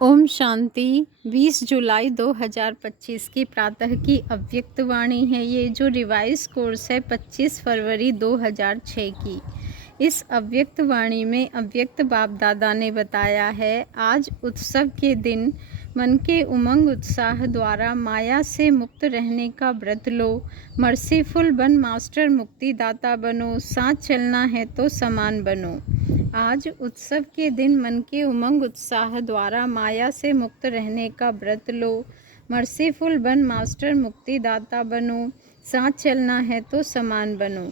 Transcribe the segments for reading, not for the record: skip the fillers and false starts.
ओम शांति। 20 जुलाई 2025 की प्रातः की अव्यक्त वाणी है। ये जो रिवाइज कोर्स है 25 फरवरी 2006 की। इस अव्यक्त वाणी में अव्यक्त बाप दादा ने बताया है, आज उत्सव के दिन मन के उमंग उत्साह द्वारा माया से मुक्त रहने का व्रत लो। मर्सीफुल बन मास्टर मुक्तिदाता बनो। साथ चलना है तो समान बनो। आज उत्सव के दिन मन के उमंग उत्साह द्वारा माया से मुक्त रहने का व्रत लो। मर्सीफुल बन मास्टर मुक्तिदाता बनो। साथ चलना है तो समान बनो।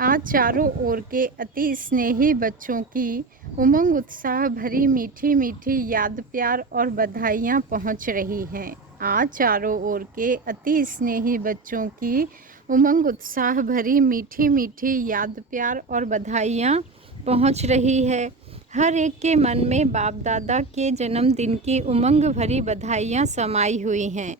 आज चारों ओर के अति स्नेही बच्चों की उमंग उत्साह भरी मीठी मीठी याद प्यार और बधाइयाँ पहुँच रही हैं। आज चारों ओर के अति स्नेही बच्चों की उमंग उत्साह भरी मीठी मीठी याद प्यार और बधाइयाँ पहुँच रही है। हर एक के मन में बाप दादा के जन्मदिन की उमंग भरी बधाइयाँ समाई हुई हैं।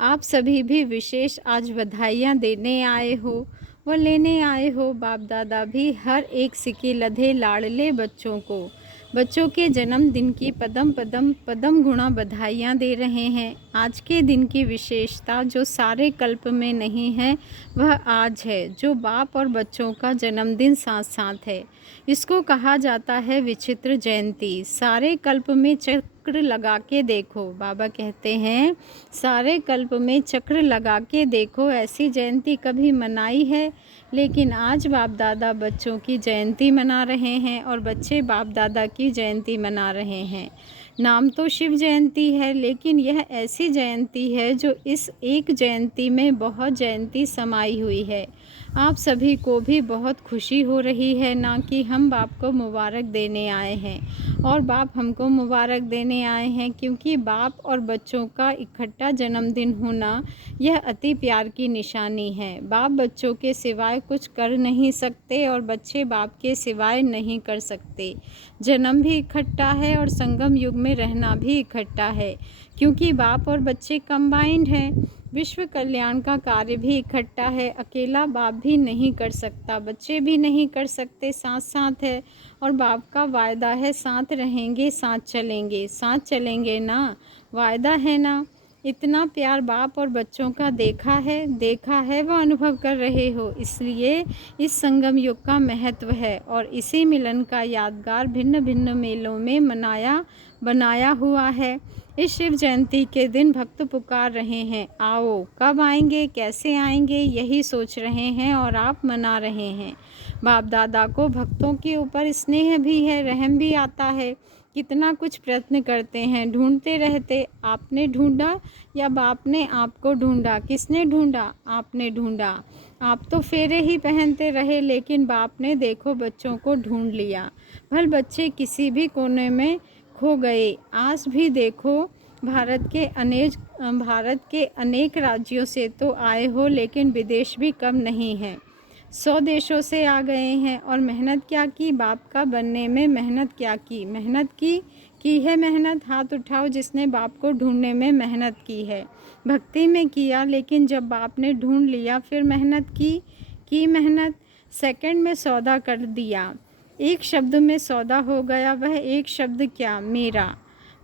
आप सभी भी विशेष आज बधाइयाँ देने आए हो व लेने आए हो। बाप दादा भी हर एक सिके लधे लाडले बच्चों के जन्मदिन की पदम गुणा बधाइयाँ दे रहे हैं। आज के दिन की विशेषता जो सारे कल्प में नहीं है वह आज है, जो बाप और बच्चों का जन्मदिन साथ साथ है। इसको कहा जाता है विचित्र जयंती। सारे कल्प में चक्र लगा के देखो, बाबा कहते हैं सारे कल्प में चक्र लगा के देखो, ऐसी जयंती कभी मनाई है। लेकिन आज बाप दादा बच्चों की जयंती मना रहे हैं और बच्चे बाप दादा की जयंती मना रहे हैं। नाम तो शिव जयंती है, लेकिन यह ऐसी जयंती है जो इस एक जयंती में बहुत जयंती समाई हुई है। आप सभी को भी बहुत खुशी हो रही है ना कि हम बाप को मुबारक देने आए हैं। और बाप हमको मुबारक देने आए हैं क्योंकि बाप और बच्चों का इकट्ठा जन्मदिन होना यह अति प्यार की निशानी है। बाप बच्चों के सिवाय कुछ कर नहीं सकते और बच्चे बाप के सिवाय नहीं कर सकते। जन्म भी इकट्ठा है और संगम युग में रहना भी इकट्ठा है, क्योंकि बाप और बच्चे कंबाइंड हैं। विश्व कल्याण का कार्य भी इकट्ठा है। अकेला बाप भी नहीं कर सकता, बच्चे भी नहीं कर सकते, साथ साथ है। और बाप का वायदा है साथ रहेंगे, साथ चलेंगे ना, वायदा है ना। इतना प्यार बाप और बच्चों का देखा है वो अनुभव कर रहे हो। इसलिए इस संगम युग का महत्व है और इसी मिलन का यादगार भिन्न भिन्न मेलों में बनाया हुआ है। इस शिव जयंती के दिन भक्त पुकार रहे हैं, आओ। कब आएंगे, कैसे आएंगे, यही सोच रहे हैं और आप मना रहे हैं। बाप दादा को भक्तों के ऊपर स्नेह भी है, रहम भी आता है। कितना कुछ प्रयत्न करते हैं, ढूंढते रहते। आपने ढूंढा या बाप ने आपको ढूंढा? किसने ढूंढा? आपने ढूंढा। आप तो फेरे ही पहनते रहे, लेकिन बाप ने देखो बच्चों को ढूंढ लिया। भले बच्चे किसी भी कोने में खो गए। आज भी देखो भारत के अनेक राज्यों से तो आए हो, लेकिन विदेश भी कम नहीं है। 100 देशों से आ गए हैं और मेहनत क्या की, बाप का बनने में मेहनत क्या की? मेहनत की है मेहनत। हाथ उठाओ जिसने बाप को ढूंढने में मेहनत की है। भक्ति में किया, लेकिन जब बाप ने ढूंढ लिया फिर मेहनत की मेहनत। सेकंड में सौदा कर दिया, एक शब्द में सौदा हो गया। वह एक शब्द क्या? मेरा।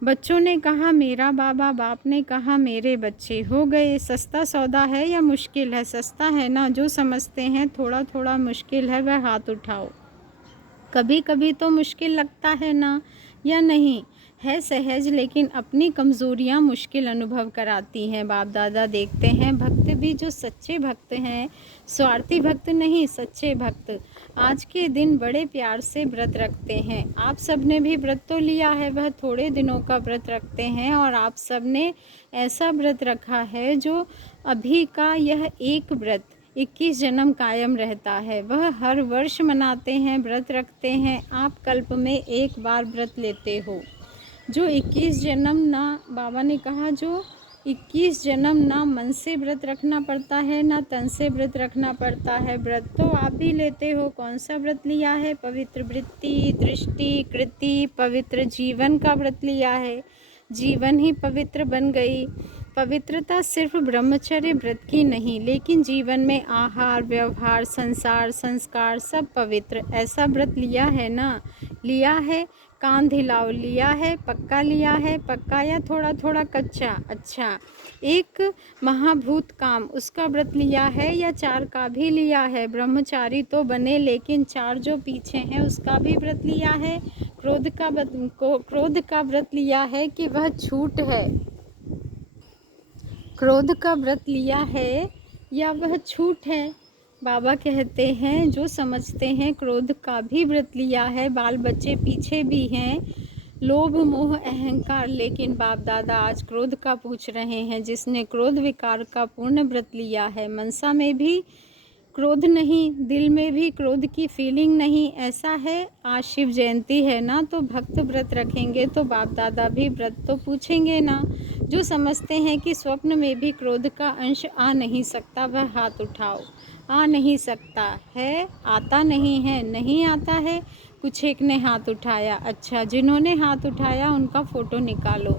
बच्चों ने कहा मेरा बाबा, बाप ने कहा मेरे बच्चे। हो गए। सस्ता सौदा है या मुश्किल है? सस्ता है ना। जो समझते हैं थोड़ा थोड़ा मुश्किल है वह हाथ उठाओ। कभी कभी तो मुश्किल लगता है ना, या नहीं? है सहज, लेकिन अपनी कमज़ोरियाँ मुश्किल अनुभव कराती हैं। बाप दादा देखते हैं भक्त भी जो सच्चे भक्त हैं, स्वार्थी भक्त नहीं, सच्चे भक्त आज के दिन बड़े प्यार से व्रत रखते हैं। आप सब ने भी व्रत तो लिया है, वह थोड़े दिनों का व्रत रखते हैं और आप सब ने ऐसा व्रत रखा है जो अभी का यह एक व्रत 21 जन्म कायम रहता है। वह हर वर्ष मनाते हैं, व्रत रखते हैं। आप कल्प में एक बार व्रत लेते हो। जो 21 जन्म ना, बाबा ने कहा जो 21 जन्म ना मन से व्रत रखना पड़ता है ना तन से व्रत रखना पड़ता है। व्रत तो आप भी लेते हो। कौन सा व्रत लिया है? पवित्र वृत्ति, दृष्टि, कृति, पवित्र जीवन का व्रत लिया है। जीवन ही पवित्र बन गई। पवित्रता सिर्फ ब्रह्मचर्य व्रत की नहीं, लेकिन जीवन में आहार, व्यवहार, संसार, संस्कार सब पवित्र। ऐसा व्रत लिया है ना? लिया है। कांध हिलाओ, लिया है, पक्का लिया है, पक्का या थोड़ा थोड़ा कच्चा, अच्छा। एक महाभूत काम, उसका व्रत लिया है या 4 का भी लिया है। ब्रह्मचारी तो बने लेकिन 4 जो पीछे हैं उसका भी व्रत लिया है। क्रोध का व्रत लिया है कि वह छूट है। क्रोध का व्रत लिया है या वह छूट है। बाबा कहते हैं जो समझते हैं क्रोध का भी व्रत लिया है, बाल बच्चे पीछे भी हैं, लोभ मोह अहंकार, लेकिन बाप दादा आज क्रोध का पूछ रहे हैं। जिसने क्रोध विकार का पूर्ण व्रत लिया है, मनसा में भी क्रोध नहीं, दिल में भी क्रोध की फीलिंग नहीं, ऐसा है। आज शिव जयंती है ना, तो भक्त व्रत रखेंगे तो बाप दादा भी व्रत तो पूछेंगे ना। जो समझते हैं कि स्वप्न में भी क्रोध का अंश आ नहीं सकता, वह हाथ उठाओ। आ नहीं सकता है, आता नहीं है, नहीं आता है। कुछ एक ने हाथ उठाया, अच्छा, जिन्होंने हाथ उठाया उनका फ़ोटो निकालो,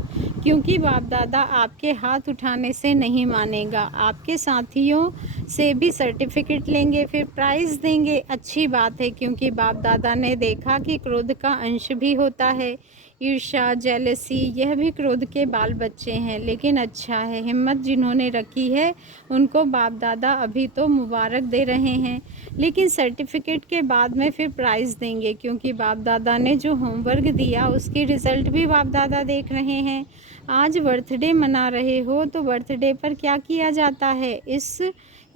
क्योंकि बाप दादा आपके हाथ उठाने से नहीं मानेगा, आपके साथियों से भी सर्टिफिकेट लेंगे, फिर प्राइज़ देंगे। अच्छी बात है, क्योंकि बाप दादा ने देखा कि क्रोध का अंश भी होता है। ईर्ष्या, जेलसी, यह भी क्रोध के बाल बच्चे हैं, लेकिन अच्छा है, हिम्मत जिन्होंने रखी है उनको बाप दादा अभी तो मुबारक दे रहे हैं, लेकिन सर्टिफिकेट के बाद में फिर प्राइज़ देंगे, क्योंकि बाप दादा ने जो होमवर्क दिया उसके रिज़ल्ट भी बाप दादा देख रहे हैं। आज बर्थडे मना रहे हो तो बर्थडे पर क्या किया जाता है?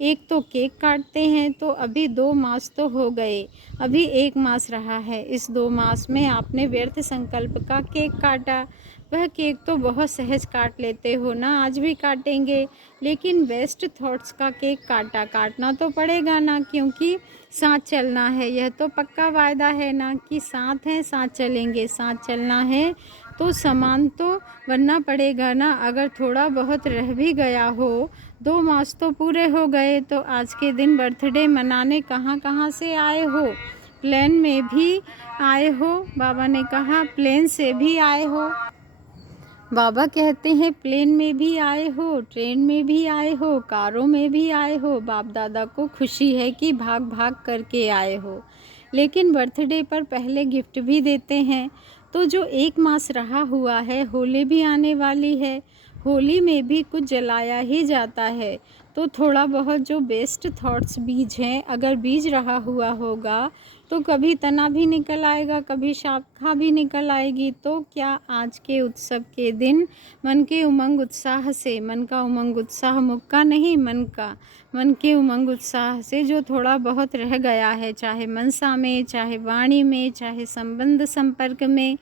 एक तो केक काटते हैं, तो अभी 2 मास तो हो गए, अभी 1 मास रहा है। इस 2 मास में आपने व्यर्थ संकल्प का केक काटा। वह केक तो बहुत सहज काट लेते हो ना, आज भी काटेंगे, लेकिन बेस्ट थॉट्स का केक काटना तो पड़ेगा ना, क्योंकि साथ चलना है। यह तो पक्का वायदा है ना कि साथ हैं, साथ चलेंगे, साथ चलना है तो सामान तो बनना पड़ेगा ना। अगर थोड़ा बहुत रह भी गया हो, 2 मास तो पूरे हो गए, तो आज के दिन बर्थडे मनाने कहाँ कहाँ से आए हो? प्लेन में भी आए हो, बाबा ने कहा प्लेन से भी आए हो। बाबा कहते हैं प्लेन में भी आए हो, ट्रेन में भी आए हो, कारों में भी आए हो। बाप दादा को खुशी है कि भाग भाग करके आए हो, लेकिन बर्थडे पर पहले गिफ्ट भी देते हैं। तो जो 1 मास रहा हुआ है, होली भी आने वाली है, होली में भी कुछ जलाया ही जाता है। तो थोड़ा बहुत जो बेस्ट थॉट्स बीज हैं, अगर बीज रहा हुआ होगा तो कभी तना भी निकल आएगा, कभी शाखा भी निकल आएगी। तो क्या आज के उत्सव के दिन मन के उमंग उत्साह से, मन का उमंग उत्साह मुख का नहीं, मन के उमंग उत्साह से जो थोड़ा बहुत रह गया है, चाहे मनसा में, चाहे वाणी में, चाहे संबंध संपर्क में,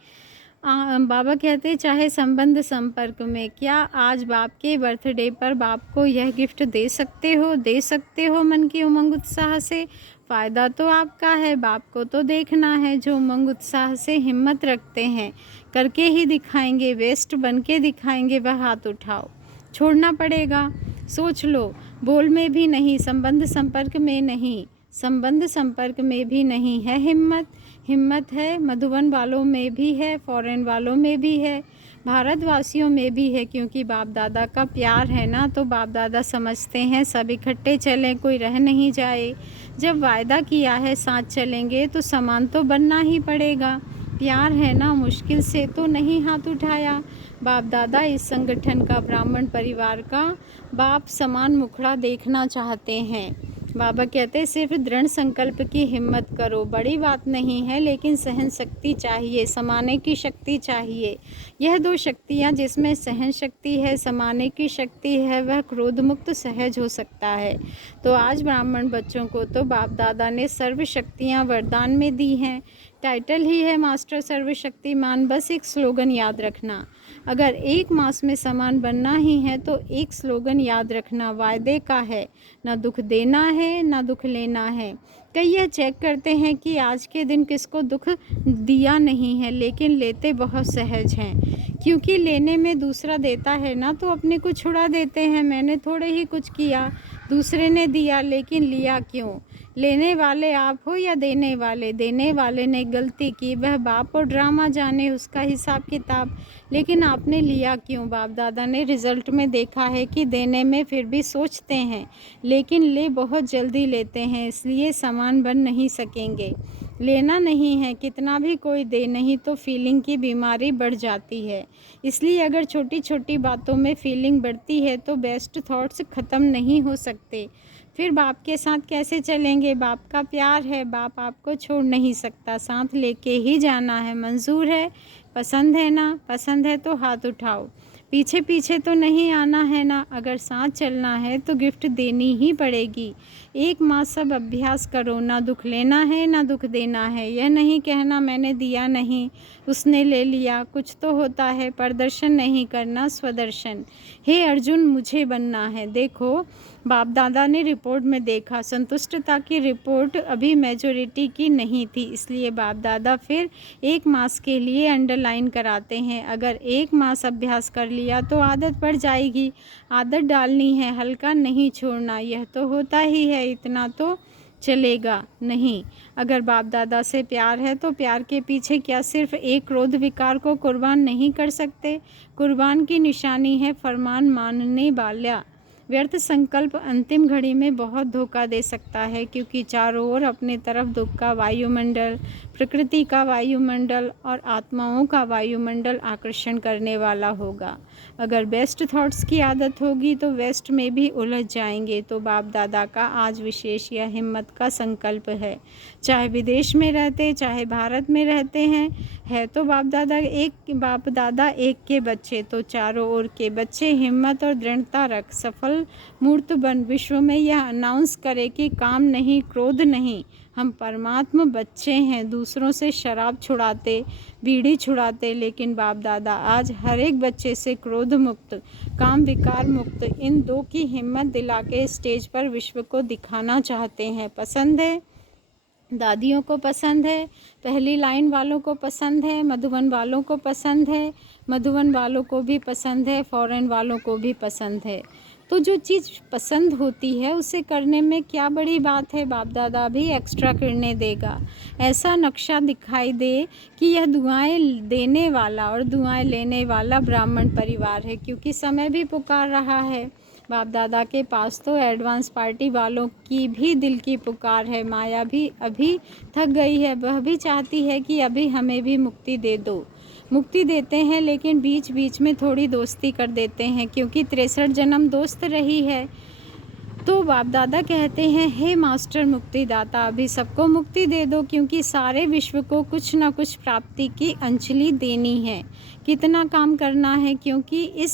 बाबा कहते हैं चाहे संबंध संपर्क में, क्या आज बाप के बर्थडे पर बाप को यह गिफ्ट दे सकते हो मन के उमंग उत्साह से? फ़ायदा तो आपका है, बाप को तो देखना है। जो उमंग उत्साह से हिम्मत रखते हैं, करके ही दिखाएंगे, बेस्ट बन के दिखाएंगे, वह हाथ उठाओ। छोड़ना पड़ेगा, सोच लो, बोल में भी नहीं, संबंध संपर्क में नहीं, संबंध संपर्क में भी नहीं है हिम्मत है, मधुबन वालों में भी है, फॉरेन वालों में भी है, भारतवासियों में भी है, क्योंकि बाप दादा का प्यार है ना। तो बाप दादा समझते हैं सब इकट्ठे चलें, कोई रह नहीं जाए। जब वायदा किया है साथ चलेंगे तो सामान तो बनना ही पड़ेगा, प्यार है ना, मुश्किल से तो नहीं हाथ उठाया। बाप दादा इस संगठन का, ब्राह्मण परिवार का बाप समान मुखड़ा देखना चाहते हैं। बाबा कहते हैं सिर्फ दृढ़ संकल्प की हिम्मत करो, बड़ी बात नहीं है, लेकिन सहन शक्ति चाहिए, समाने की शक्ति चाहिए। यह 2 शक्तियाँ, जिसमें सहन शक्ति है, समाने की शक्ति है, वह क्रोध मुक्त सहज हो सकता है। तो आज ब्राह्मण बच्चों को तो बाप दादा ने सर्व शक्तियाँ वरदान में दी हैं। टाइटल ही है मास्टर सर्वशक्तिमान। बस एक स्लोगन याद रखना, अगर 1 मास में समान बनना ही है तो एक स्लोगन याद रखना, वायदे का है, ना दुख देना है ना दुख लेना है। कई यह चेक करते हैं कि आज के दिन किसको दुख दिया नहीं है, लेकिन लेते बहुत सहज हैं, क्योंकि लेने में दूसरा देता है ना, तो अपने को छुड़ा देते हैं। मैंने थोड़े ही कुछ किया, दूसरे ने दिया, लेकिन लिया क्यों? लेने वाले आप हो या देने वाले ने गलती की, वह बाप और ड्रामा जाने उसका हिसाब किताब, लेकिन आपने लिया क्यों? बाप दादा ने रिज़ल्ट में देखा है कि देने में फिर भी सोचते हैं, लेकिन ले बहुत जल्दी लेते हैं, इसलिए सामान बन नहीं सकेंगे। लेना नहीं है, कितना भी कोई दे, नहीं तो फीलिंग की बीमारी बढ़ जाती है। इसलिए अगर छोटी छोटी बातों में फीलिंग बढ़ती है तो बेस्ट थॉट्स ख़त्म नहीं हो सकते। फिर बाप के साथ कैसे चलेंगे? बाप का प्यार है, बाप आपको छोड़ नहीं सकता, साथ लेके ही जाना है। मंजूर है? पसंद है ना? पसंद है तो हाथ उठाओ। पीछे पीछे तो नहीं आना है ना? अगर साथ चलना है तो गिफ्ट देनी ही पड़ेगी। एक माह सब अभ्यास करो, ना दुख लेना है ना दुख देना है। यह नहीं कहना मैंने दिया नहीं, उसने ले लिया। कुछ तो होता है, प्रदर्शन नहीं करना, स्वदर्शन। हे अर्जुन, मुझे बनना है। देखो, बाप दादा ने रिपोर्ट में देखा, संतुष्टता की रिपोर्ट अभी मेजॉरिटी की नहीं थी, इसलिए बाप दादा फिर एक मास के लिए अंडरलाइन कराते हैं। अगर एक मास अभ्यास कर लिया तो आदत पड़ जाएगी। आदत डालनी है, हल्का नहीं छोड़ना। यह तो होता ही है, इतना तो चलेगा नहीं। अगर बाप दादा से प्यार है तो प्यार के पीछे क्या सिर्फ एक क्रोध विकार को कुर्बान नहीं कर सकते? कुर्बान की निशानी है फरमान मानने वाला। व्यर्थ संकल्प अंतिम घड़ी में बहुत धोखा दे सकता है, क्योंकि चारों ओर अपने तरफ दुख का वायुमंडल, प्रकृति का वायुमंडल और आत्माओं का वायुमंडल आकर्षण करने वाला होगा। अगर बेस्ट थॉट्स की आदत होगी तो वेस्ट में भी उलझ जाएंगे। तो बाप दादा का आज विशेष यह हिम्मत का संकल्प है। चाहे विदेश में रहते, चाहे भारत में रहते हैं, है तो बाप दादा एक के बच्चे, तो चारों ओर के बच्चे हिम्मत और दृढ़ता रख सफल मूर्त बन विश्व में यह अनाउंस करे कि काम नहीं, क्रोध नहीं, हम परमात्मा बच्चे हैं। दूसरों से शराब छुड़ाते, बीड़ी छुड़ाते, लेकिन बाप दादा आज हर एक बच्चे से क्रोध मुक्त, काम विकार मुक्त, इन दो की हिम्मत दिला के स्टेज पर विश्व को दिखाना चाहते हैं। पसंद है? दादियों को पसंद है, पहली लाइन वालों को पसंद है, मधुबन वालों को पसंद है, मधुबन वालों को भी पसंद है, फॉरेन वालों को भी पसंद है। तो जो चीज़ पसंद होती है उसे करने में क्या बड़ी बात है? बाप दादा भी एक्स्ट्रा करने देगा। ऐसा नक्शा दिखाई दे कि यह दुआएं देने वाला और दुआएं लेने वाला ब्राह्मण परिवार है, क्योंकि समय भी पुकार रहा है। बाप दादा के पास तो एडवांस पार्टी वालों की भी दिल की पुकार है। माया भी अभी थक गई है, वह भी चाहती है कि अभी हमें भी मुक्ति दे दो। मुक्ति देते हैं, लेकिन बीच बीच में थोड़ी दोस्ती कर देते हैं, क्योंकि 63 जन्म दोस्त रही है। तो बाप दादा कहते हैं, हे मास्टर मुक्तिदाता, अभी सबको मुक्ति दे दो, क्योंकि सारे विश्व को कुछ न कुछ प्राप्ति की अंजलि देनी है। कितना काम करना है, क्योंकि इस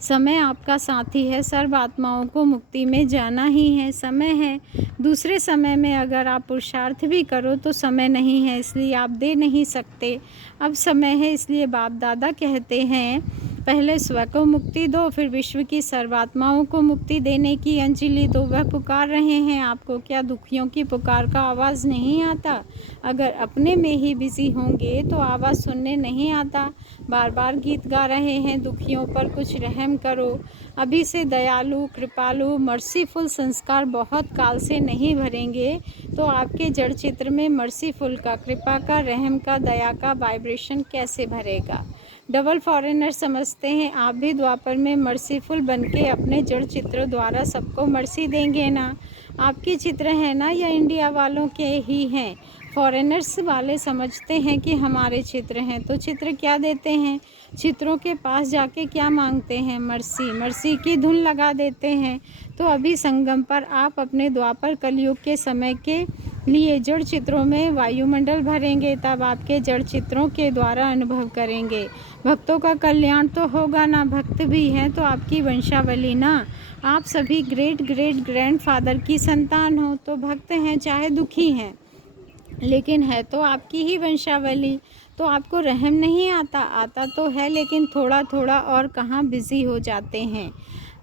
समय आपका साथी है। सर्व आत्माओं को मुक्ति में जाना ही है। समय है, दूसरे समय में अगर आप पुरुषार्थ भी करो तो समय नहीं है, इसलिए आप दे नहीं सकते। अब समय है, इसलिए बाप दादा कहते हैं, पहले स्व को मुक्ति दो, फिर विश्व की सर्वात्माओं को मुक्ति देने की अंजलि दो। वह पुकार रहे हैं आपको, क्या दुखियों की पुकार का आवाज़ नहीं आता? अगर अपने में ही बिजी होंगे तो आवाज़ सुनने नहीं आता। बार बार गीत गा रहे हैं, दुखियों पर कुछ रहम करो। अभी से दयालु, कृपालु, मर्सीफुल संस्कार बहुत काल से नहीं भरेंगे तो आपके जड़ चित्र में मर्सीफुल का, कृपा का, रहम का, दया का वाइब्रेशन कैसे भरेगा? डबल फॉरेनर समझते हैं आप भी द्वापर में मर्सीफुल बनके अपने जड़ चित्र द्वारा सबको मर्सी देंगे ना? आपके चित्र हैं ना, या इंडिया वालों के ही हैं? फॉरेनर्स वाले समझते हैं कि हमारे चित्र हैं, तो चित्र क्या देते हैं? चित्रों के पास जाके क्या मांगते हैं? मर्सी। मर्सी की धुन लगा देते हैं। तो अभी संगम पर आप अपने द्वापर कलयुग के समय के लिए जड़ चित्रों में वायुमंडल भरेंगे, तब आपके जड़ चित्रों के द्वारा अनुभव करेंगे। भक्तों का कल्याण तो होगा ना, भक्त भी हैं तो आपकी वंशावली ना। आप सभी ग्रेट ग्रैंडफादर की संतान हो, तो भक्त हैं चाहे दुखी हैं, लेकिन है तो आपकी ही वंशावली। तो आपको रहम नहीं आता? आता तो है, लेकिन थोड़ा थोड़ा, और कहाँ बिजी हो जाते हैं।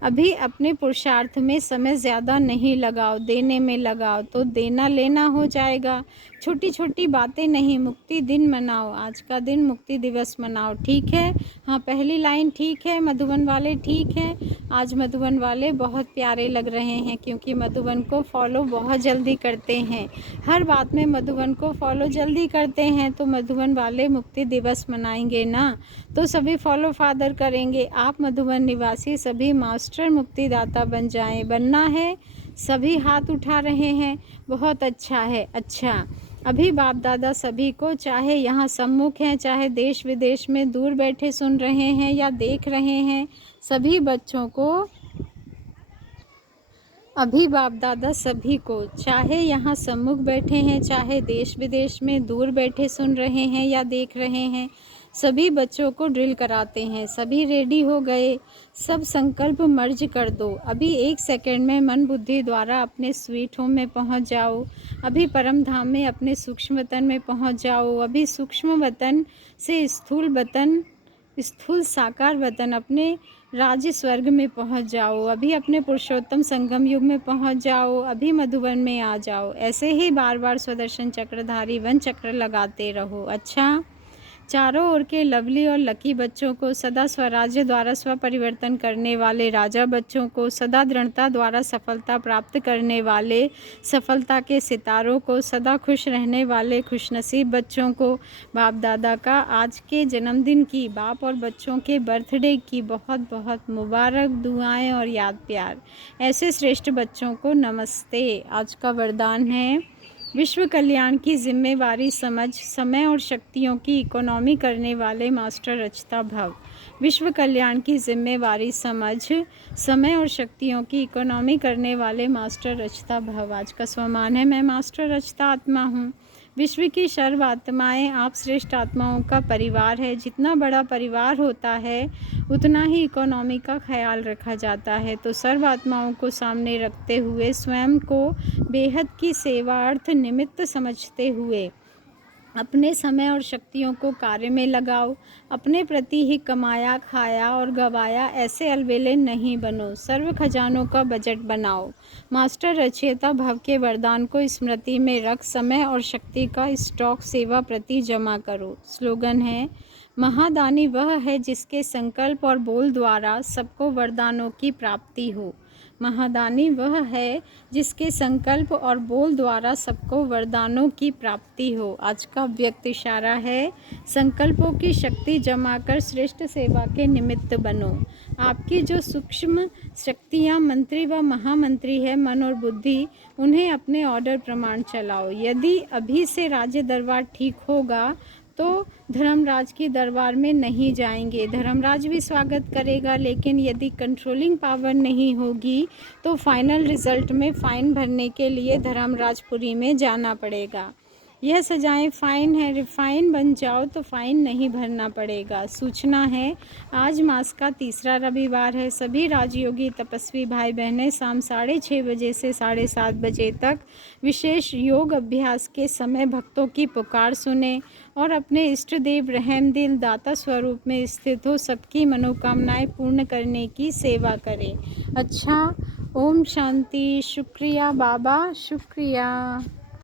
अभी अपने पुरुषार्थ में समय ज़्यादा नहीं लगाओ, देने में लगाओ, तो देना लेना हो जाएगा। छोटी छोटी बातें नहीं, मुक्ति दिन मनाओ। आज का दिन मुक्ति दिवस मनाओ, ठीक है? हाँ, पहली लाइन ठीक है, मधुबन वाले ठीक है। आज मधुबन वाले बहुत प्यारे लग रहे हैं, क्योंकि मधुबन को फॉलो बहुत जल्दी करते हैं। हर बात में मधुबन को फॉलो जल्दी करते हैं, तो मधुबन वाले मुक्ति दिवस मनाएंगे ना, तो सभी फॉलो फादर करेंगे। आप मधुबन निवासी सभी मास्टर मुक्तिदाता बन जाएं। बनना है? सभी हाथ उठा रहे हैं, बहुत अच्छा है। अच्छा, अभी बाप दादा सभी को, चाहे यहाँ सम्मुख हैं, चाहे देश विदेश में दूर बैठे सुन रहे हैं या देख रहे हैं, सभी बच्चों को, अभी बाप दादा सभी को, चाहे यहाँ सम्मुख बैठे हैं, चाहे देश विदेश में दूर बैठे सुन रहे हैं या देख रहे हैं, सभी बच्चों को ड्रिल कराते हैं। सभी रेडी हो गए? सब संकल्प मर्ज कर दो। अभी 1 सेकंड में मन बुद्धि द्वारा अपने स्वीट होम में पहुंच जाओ। अभी परम धाम में अपने सूक्ष्म वतन में पहुंच जाओ। अभी सूक्ष्म वतन से स्थूल साकार वतन अपने राज्य स्वर्ग में पहुंच जाओ। अभी अपने पुरुषोत्तम संगम युग में पहुंच जाओ। अभी मधुबन में आ जाओ। ऐसे ही बार बार स्वदर्शन चक्रधारी वन चक्र लगाते रहो। अच्छा, चारों ओर के लवली और लकी बच्चों को, सदा स्वराज्य द्वारा स्वपरिवर्तन करने वाले राजा बच्चों को, सदा दृढ़ता द्वारा सफलता प्राप्त करने वाले सफलता के सितारों को, सदा खुश रहने वाले खुशनसीब बच्चों को, बाप दादा का आज के जन्मदिन की, बाप और बच्चों के बर्थडे की बहुत बहुत मुबारक दुआएं और याद प्यार। ऐसे श्रेष्ठ बच्चों को नमस्ते। आज का वरदान है, विश्व कल्याण की जिम्मेवारी समझ, समय और शक्तियों की इकोनॉमी करने वाले मास्टर रचता भव। विश्व कल्याण की जिम्मेवारी समझ, समय और शक्तियों की इकोनॉमी करने वाले मास्टर रचता भव। आज का स्वमान है, मैं मास्टर रचता आत्मा हूँ। विश्व की सर्व आत्माएँ आप श्रेष्ठ आत्माओं का परिवार है। जितना बड़ा परिवार होता है उतना ही इकोनॉमी का ख्याल रखा जाता है। तो सर्व आत्माओं को सामने रखते हुए स्वयं को बेहद की सेवार्थ निमित्त समझते हुए अपने समय और शक्तियों को कार्य में लगाओ। अपने प्रति ही कमाया, खाया और गवाया ऐसे अलबेले नहीं बनो। सर्व खजानों का बजट बनाओ। मास्टर रचयिता भव के वरदान को स्मृति में रख समय और शक्ति का स्टॉक सेवा प्रति जमा करो। स्लोगन है, महादानी वह है जिसके संकल्प और बोल द्वारा सबको वरदानों की प्राप्ति हो। महादानी वह है जिसके संकल्प और बोल द्वारा सबको वरदानों की प्राप्ति हो। आज का व्यक्त इशारा है, संकल्पों की शक्ति जमा कर श्रेष्ठ सेवा के निमित्त बनो। आपकी जो सूक्ष्म शक्तियाँ मंत्री व महामंत्री है, मन और बुद्धि, उन्हें अपने ऑर्डर प्रमाण चलाओ। यदि अभी से राज्य दरबार ठीक होगा तो धर्मराज की दरबार में नहीं जाएंगे। धर्मराज भी स्वागत करेगा, लेकिन यदि कंट्रोलिंग पावर नहीं होगी तो फाइनल रिजल्ट में फ़ाइन भरने के लिए धर्मराजपुरी में जाना पड़ेगा। यह सजाएं फ़ाइन है, रिफाइन बन जाओ तो फ़ाइन नहीं भरना पड़ेगा। सूचना है, आज मास का तीसरा रविवार है। सभी राजयोगी तपस्वी भाई बहनें शाम 6:30 बजे से 7:30 बजे तक विशेष योग अभ्यास के समय भक्तों की पुकार सुने और अपने इष्ट देव रहम दिल दाता स्वरूप में स्थित हो सबकी मनोकामनाएं पूर्ण करने की सेवा करें। अच्छा, ओम शांति। शुक्रिया बाबा, शुक्रिया।